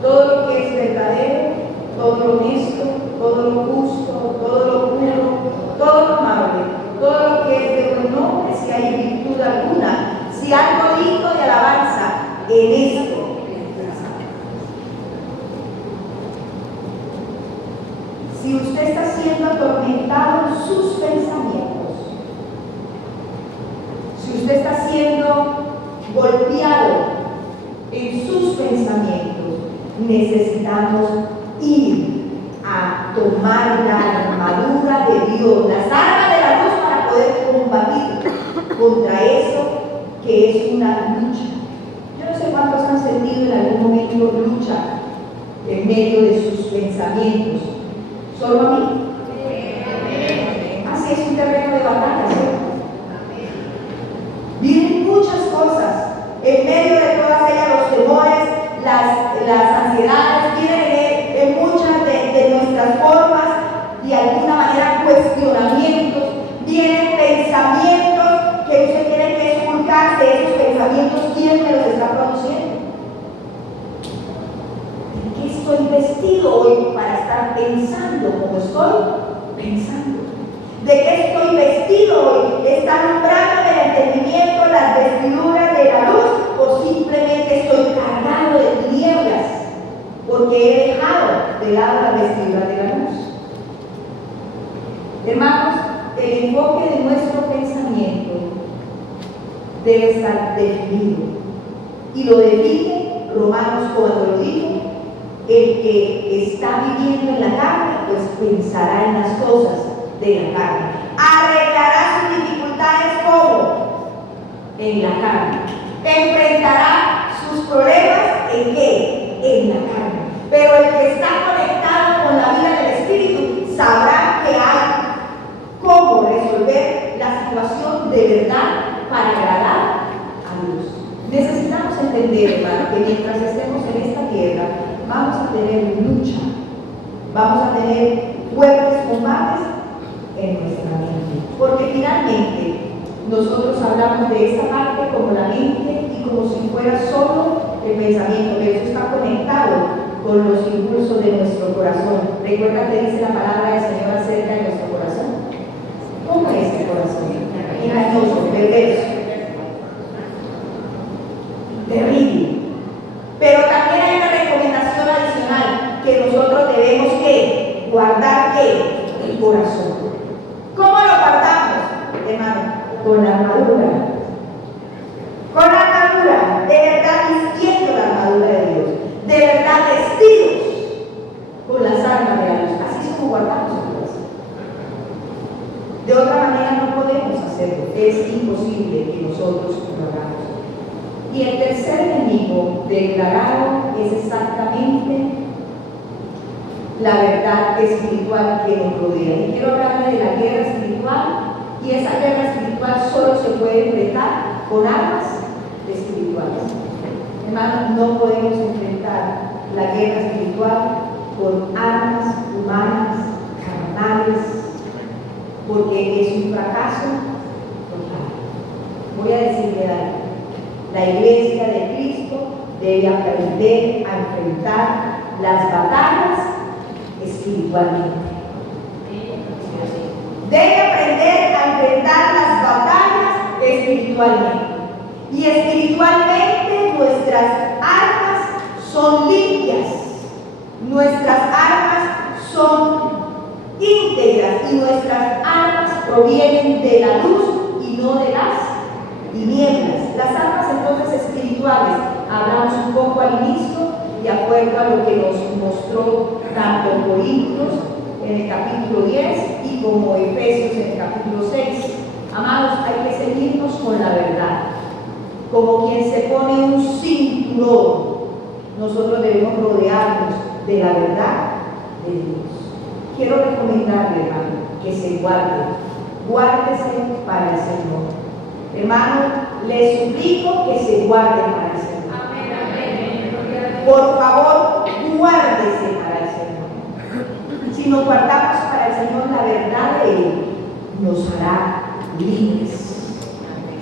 todo lo que es verdadero, todo lo honesto, todo lo justo, todo lo puro, todo lo amable, todo lo que es de buen nombre, si hay virtud alguna, si algo digno de alabanza, en esto. Si usted está siendo atormentado en sus pensamientos, si usted está siendo golpeado en sus pensamientos, necesitamos ir a tomar la armadura de Dios, las armas de la luz, para poder combatir contra eso que es una lucha. Yo no sé cuántos han sentido en algún momento lucha en medio de sus pensamientos. ¿Solo a mí? Así es un terreno de batalla, ¿cierto? Vienen muchas cosas. En medio de todas ellas, los temores, las ansiedades, vienen en muchas de nuestras formas, de alguna manera cuestionamientos, vienen pensamientos que usted tiene que esculcarse. Esos pensamientos, ¿quién me los está produciendo? ¿De qué estoy vestido hoy para estar pensando como estoy pensando? ¿De qué estoy vestido hoy? ¿Está alumbrando el entendimiento, las vestiduras de la luz, o simplemente estoy cargado de tinieblas porque he dejado de lado las vestiduras de la luz? Hermanos, el enfoque de nuestro pensamiento debe estar definido, y lo define Romanos cuando lo dice: el que está viviendo en la carne, pues pensará en las cosas de la carne. Arreglará sus dificultades como en la carne. Enfrentará sus problemas en qué? En la carne. Pero el que está conectado con la vida del Espíritu sabrá que hay cómo resolver la situación de verdad para agradar a Dios. Necesitamos entender, hermano, que mientras estemos en esta tierra vamos a tener lucha, vamos a tener fuertes combates en nuestra mente, porque finalmente nosotros hablamos de esa parte como la mente y como si fuera solo el pensamiento, pero eso está conectado con los impulsos de nuestro corazón. Recuerda que dice la palabra del Señor acerca de nuestro corazón. ¿Cómo es el corazón? Engañoso, perverso, terrible. Pero también hay una recomendación adicional, que nosotros debemos que guardar el corazón. ¿Cómo lo guardamos, hermano? Con la armadura. Con la armadura, de verdad, vistiendo la armadura de Dios. es imposible que nosotros lo hagamos. Y el tercer enemigo declarado es exactamente la verdad espiritual que nos rodea. Y quiero hablarle de la guerra espiritual, y esa guerra espiritual solo se puede enfrentar con armas espirituales. Hermanos, no podemos enfrentar la guerra espiritual con armas humanas, carnales, porque es un fracaso total. Voy a decirle algo. La iglesia de Cristo debe aprender a enfrentar las batallas espiritualmente. Debe aprender a enfrentar las batallas espiritualmente. Y espiritualmente nuestras armas son limpias, nuestras armas son íntegras y nuestras armas provienen de la luz y no de las tinieblas. Las armas entonces espirituales, hablamos un poco al inicio, de acuerdo a lo que nos mostró tanto Corintios en el capítulo 10 y como Efesios en el capítulo 6. Amados, hay que seguirnos con la verdad. Como quien se pone un cinturón, nosotros debemos rodearnos de la verdad de Dios. Quiero recomendarle, hermano, que se guárdese para el Señor. Hermano, le suplico que se guarde para el Señor. Por favor, guárdese para el Señor. Si nos guardamos para el Señor, la verdad de Él nos hará libres.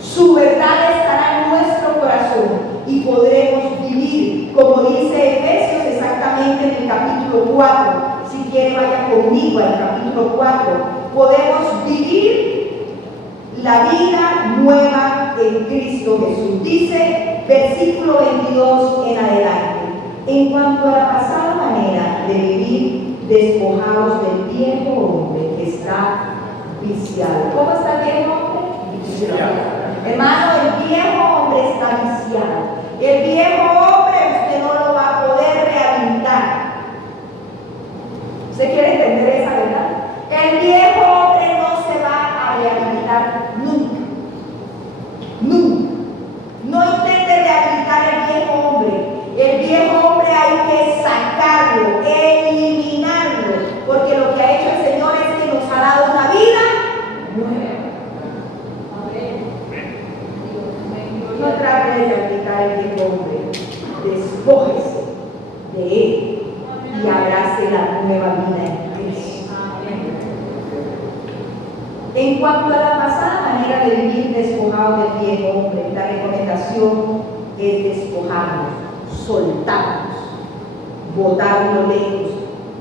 Su verdad estará en nuestro corazón y podremos vivir, como dice Efesios exactamente en el capítulo 4. Si quiere, vaya conmigo al capítulo 4. Podemos vivir la vida nueva en Cristo Jesús. Dice versículo 22 en adelante: en cuanto a la pasada manera de vivir, despojados del viejo hombre que está viciado. ¿Cómo está el viejo hombre? Viciado. Hermano, el viejo hombre está viciado. El viejo hombre usted no lo va a poder rehabilitar. ¿Usted quiere entender esa verdad? El viejo hombre no se va a rehabilitar nunca. Nunca. No intente rehabilitar el viejo hombre. El viejo hombre hay que sacarlo, eliminarlo, porque lo que ha hecho el Señor es que nos ha dado una vida nueva. No trate de rehabilitar el viejo hombre, despójese de él y abrace la nueva vida en Cristo. En cuanto a la pasada manera de vivir despojado del viejo hombre, la recomendación es despojarnos, soltarnos, botarlo lejos.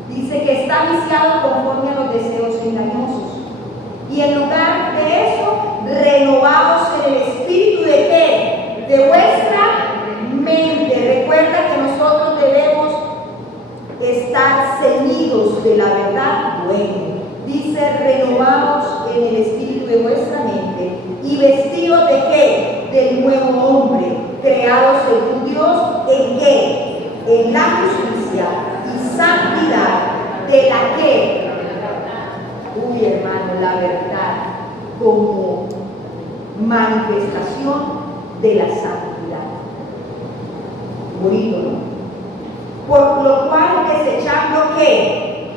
Dice que está viciado conforme a los deseos engañosos. Y en lugar de eso, renovados en el espíritu de ¿qué? De vuestra mente. Recuerda que nosotros debemos estar ceñidos de la verdad buena. Dice renovados en el espíritu de vuestra mente y vestidos de ¿qué? Del nuevo hombre, creados según Dios, ¿en qué? En la justicia y santidad de la que, uy hermano, la verdad como manifestación de la santidad. Bonito, ¿no? Por lo cual desechando ¿qué?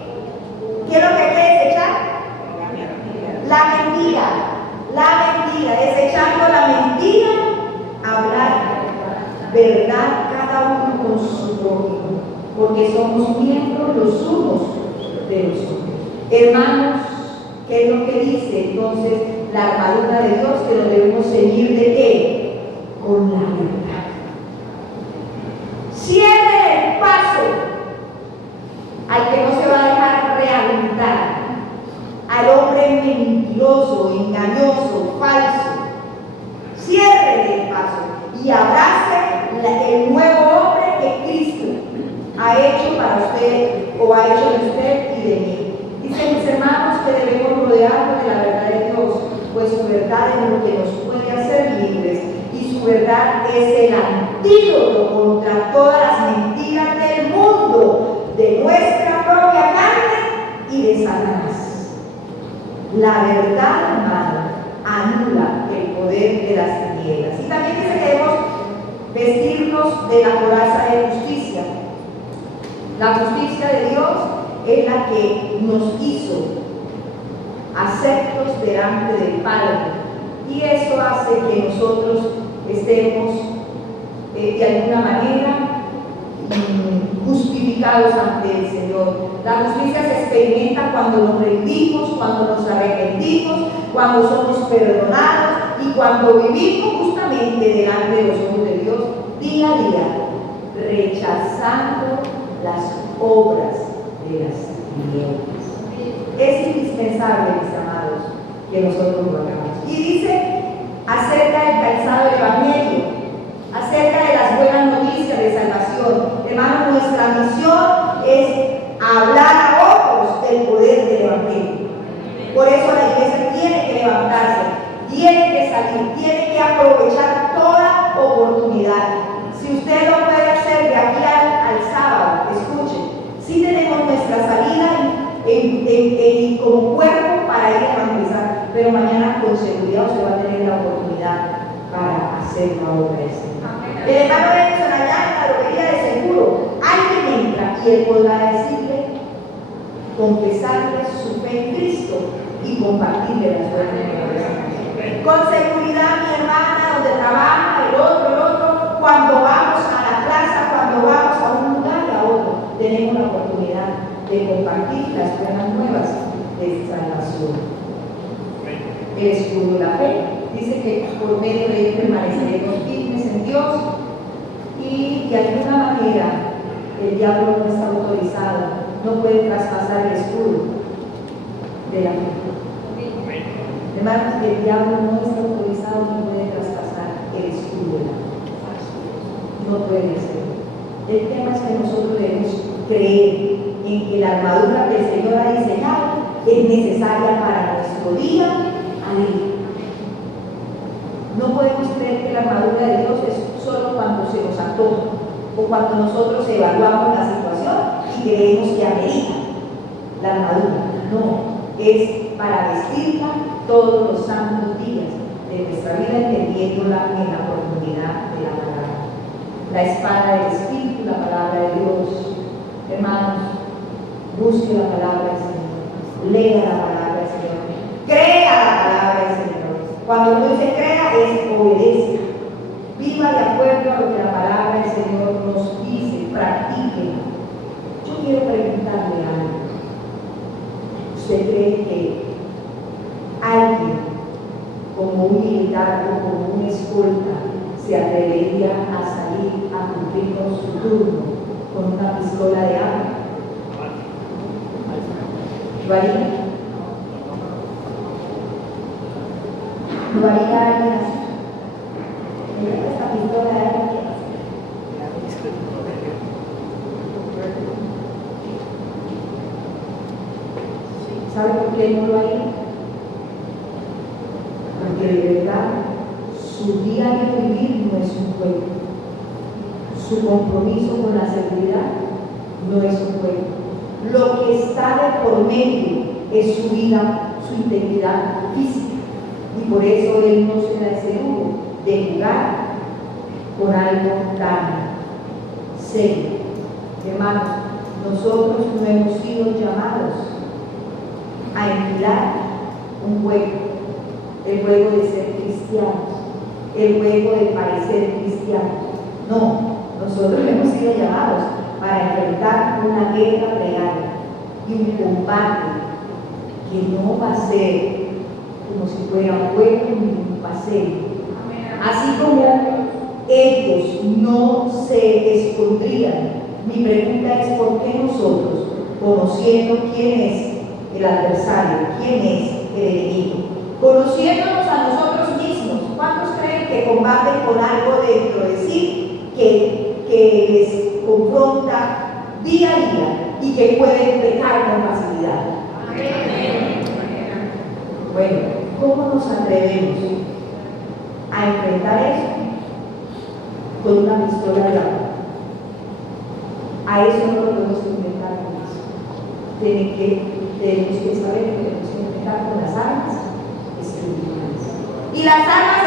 ¿Qué es lo que hay que desechar? La mentira. La mentira, desechando la mentira, hablar verdad cada uno con su prójimo, porque somos miembros los unos de los otros. Hermanos, ¿qué es lo que dice entonces la armadura de Dios? Que nos debemos ceñir de ¿qué? Con la verdad. Cierre el paso al que no se va a dejar rehabilitar, al hombre mentiroso, engañoso, falso. Cierre el paso y abrace el nuevo hombre que Cristo ha hecho para usted o ha hecho de usted y de mí. Dicen mis hermanos que debemos rodearnos de la verdad de Dios, pues su verdad es lo que nos puede hacer libres y su verdad es el antídoto contra todas las mentiras del mundo, de nuestra propia carne y de Satanás. La verdad, hermano, anula el poder de las tinieblas. Y también dice que debemos vestirnos de la coraza de justicia. La justicia de Dios es la que nos hizo aceptos delante del Padre, y eso hace que nosotros estemos de alguna manera justificados ante el Señor. La justicia se experimenta cuando nos rendimos, cuando nos arrepentimos, cuando somos perdonados y cuando vivimos justamente delante de los ojos de Dios día a día, rechazando las obras de las tinieblas. Es indispensable, mis amados, que nosotros lo hagamos. Y dice acerca del calzado del Evangelio, acerca de las buenas noticias de salvación. Hermanos, nuestra misión es hablar a otros del poder del Evangelio. Por eso la iglesia tiene que levantarse, tiene que salir, tiene que aprovechar toda oportunidad. Si usted lo puede hacer de aquí al sábado, escuche, sí tenemos nuestra salida como cuerpo para ir a evangelizar, pero mañana con seguridad usted va a tener la oportunidad para hacer la obra del Señor. El hermano Edison allá en la droguería de seguro, alguien entra y él podrá decirle, confesarle su fe en Cristo y compartirle las buenas nuevas. Con seguridad, mi hermana, donde trabaja, el otro, cuando vamos a la plaza, cuando vamos a un lugar y a otro, tenemos la oportunidad de compartir las buenas nuevas de salvación. El escudo de la fe dice que por medio de él permaneceremos firmes en Dios, y de alguna manera el diablo no está autorizado, no puede traspasar el escudo de la fe. Hermanos, el diablo no está autorizado, no puede traspasar el escudo de la fe. No puede ser. El tema es que nosotros debemos creer en que la armadura que el Señor ha diseñado es necesaria para nuestro día a día. No podemos creer que la armadura de Dios es solo cuando se nos antoja o cuando nosotros evaluamos la situación y creemos que amerita la armadura. No, es para vestirla todos los santos días de nuestra vida, entendiéndola en la profundidad de la palabra. La espada del Espíritu, la palabra de Dios. Hermanos, busque la palabra del Señor, lea la palabra del Señor, crea la palabra del Señor. Cuando uno se crea, es obedece. Viva de acuerdo a lo que la palabra del Señor nos dice, practique. Yo quiero preguntarle algo. ¿Usted cree que alguien, como un militar o como un escolta, se atrevería a salir a cumplir con su turno con una pistola de agua? ¿Lo haría? ¿Lo haría alguien así? Mira esta pistola de agua. ¿Sabe por qué no lo haría? Porque de verdad su diario vivir no es un juego. Su compromiso con la seguridad no es un juego. Lo que está de por medio es su vida, su integridad física. Y por eso él no se da ese lujo de jugar con algo tan serio. Hermanos, nosotros no hemos sido llamados a enfilar un juego, el juego de ser cristianos, el juego de parecer cristianos. No, nosotros hemos sido llamados para enfrentar una guerra real y un combate que no va a ser como si fuera un juego ni un paseo. Así como ellos no se escondrían, mi pregunta es: ¿por qué nosotros, conociendo quién es el adversario, quién es el enemigo, conociéndonos a nosotros mismos, cuántos creen que combaten con algo dentro de sí que les confronta día a día y que pueden pecar con facilidad? Bueno, ¿cómo nos atrevemos a enfrentar eso? Con una pistola de agua. A eso no lo podemos enfrentar con eso. Tenemos que saber que tenemos que enfrentar con las armas espirituales. Y las armas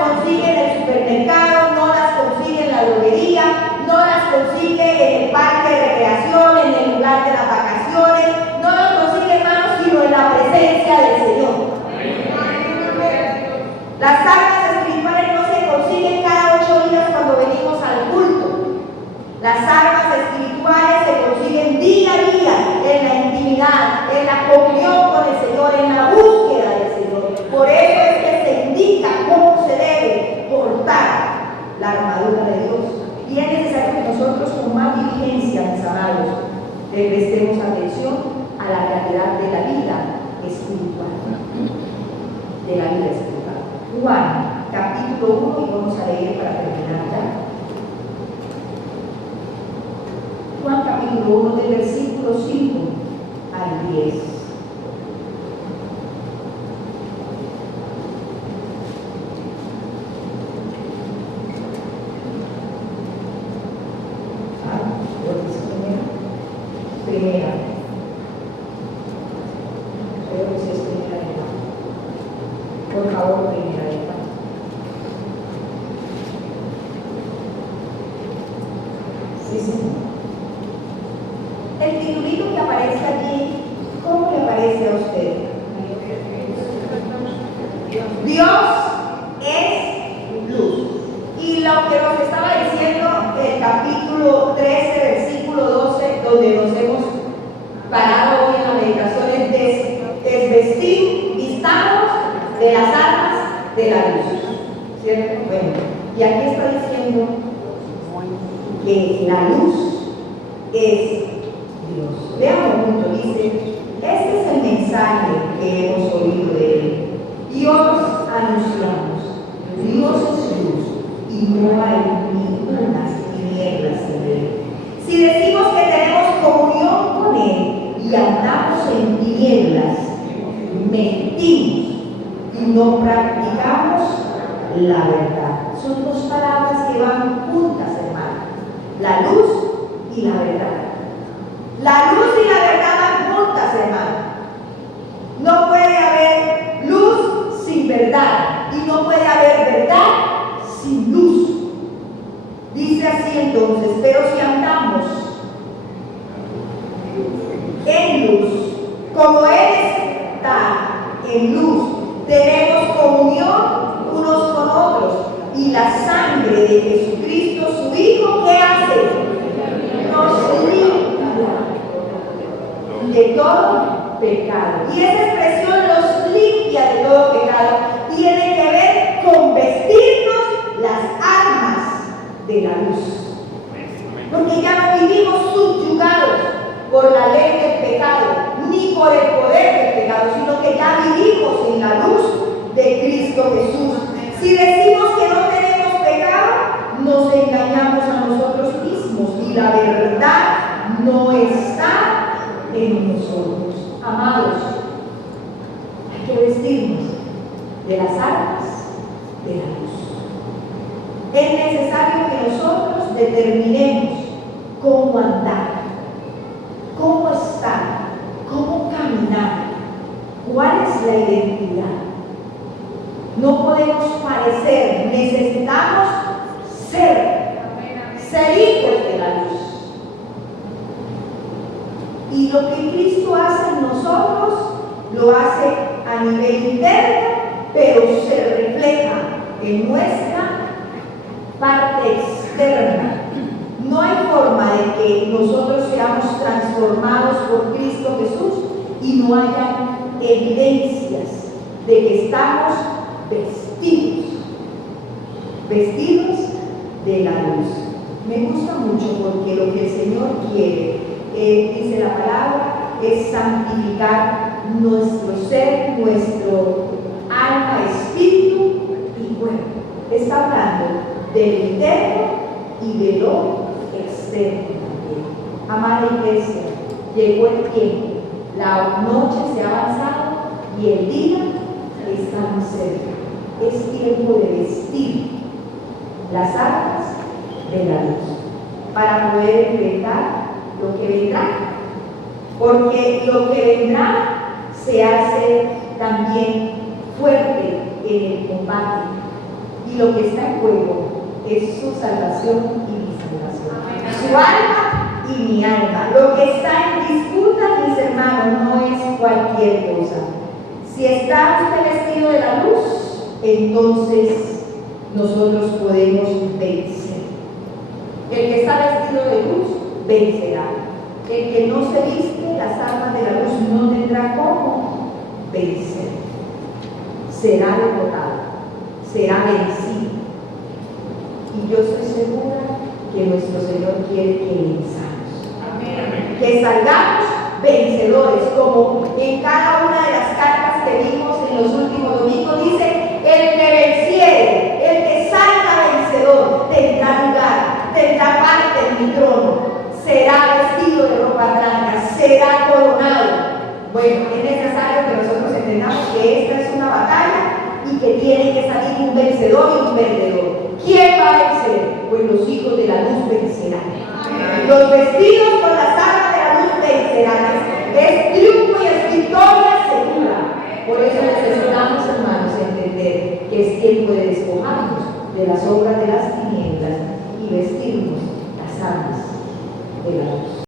consigue en el supermercado, no las consigue en la droguería, no las consigue en el parque de recreación, en el lugar de las vacaciones, no las consigue, hermanos, sino en la presencia del Señor. Las armas espirituales no se consiguen cada 8 días cuando venimos al culto. Las armas espirituales se consiguen día a día en la intimidad, en la comunión con el Señor, en la búsqueda del Señor. Por eso es que se indica cómo se debe portar la armadura de Dios. Y es necesario que nosotros con más diligencia, mis amados, le prestemos atención a la realidad de la vida espiritual. De la vida espiritual. Juan, capítulo 1, y vamos a leer para terminar ya. Juan capítulo 1 del versículo 5 al 10. Primera. Creo que sí es primera de Juan. Por favor, primera de Juan. Sí, señor. El titulito que aparece allí, ¿cómo le aparece a usted? Dios es luz. Y lo que nos estaba diciendo el capítulo 13, versículo 12, donde nos hemos parado hoy en la meditación, es desvestir, vistarnos de las armas de la luz. ¿Cierto? Bueno, y aquí está diciendo que la luz es Dios. Veamos juntos, dice, este es el mensaje que hemos oído de Él y os anunciamos. Dios es luz y no hay ninguna tinieblas en Él. Si decimos que tenemos comunión con Él y andamos en tinieblas, mentimos y no practicamos la verdad. Son dos palabras que van juntas, hermano. La luz y la verdad. La luz y la verdad van juntas, hermano. No puede haber luz sin verdad y no puede haber verdad sin luz. Dice así entonces, pero si andamos en luz, como Él está en luz, tenemos comunión unos con otros y la sangre de Jesucristo, su Hijo, ¿qué hace? Nos limpia de todo pecado. Y esa expresión nos limpia de todo pecado tiene que ver con vestirnos las armas de la luz. Porque ya no vivimos subyugados por la ley del pecado, ni por el poder del pecado, sino que ya vivimos en la luz de Cristo Jesús. Si decimos que no tenemos pecado, nos engañamos a nosotros mismos y la verdad no está en nosotros. Amados, hay que vestirnos de las armas de la luz. Es necesario que nosotros determinemos cómo andar, cómo estar, cómo caminar, cuál es la identidad. No podemos parecer, necesitamos ser hijos de la luz. Y lo que Cristo hace en nosotros, lo hace a nivel interno, pero se refleja en nuestra parte externa. No hay forma de que nosotros seamos transformados por Cristo Jesús y no haya evidencias de que estamos vestidos de la luz. Me gusta mucho porque lo que el Señor quiere, dice la palabra, es santificar nuestro ser, nuestro alma, espíritu y cuerpo. Está hablando del interno y de lo externo también. Amada iglesia, llegó el tiempo, la noche se ha avanzado y el día está muy cerca. Es tiempo de vestir las armas de la luz para poder enfrentar lo que vendrá, porque lo que vendrá se hace también fuerte en el combate. Y lo que está en juego es su salvación y mi salvación. Su alma y mi alma. Lo que está en disputa, mis hermanos, no es cualquier cosa. Si está usted vestido de la luz, entonces nosotros podemos vencer. El que está vestido de luz, vencerá. El que no se viste las armas de la luz no tendrá cómo vencer. Será derrotado, será vencido. Y yo estoy segura que nuestro Señor quiere que venzamos. Que salgamos vencedores, como en cada una de las cartas que vimos en los últimos domingos, dice: el que venciere, el que salga vencedor, tendrá lugar, tendrá parte en mi trono, será vestido de ropa blanca, será coronado. Bueno, es necesario que nosotros entendamos que esta es una batalla y que tiene que salir un vencedor y un perdedor. ¿Quién va a vencer? Pues los hijos de la luz vencerán. Los vestidos con las armas de la luz vencerán. Es triunfo y es victoria segura. Por eso necesitamos, hermanos, entender que es tiempo de despojarnos de las obras de las tinieblas y vestirnos las armas de la luz.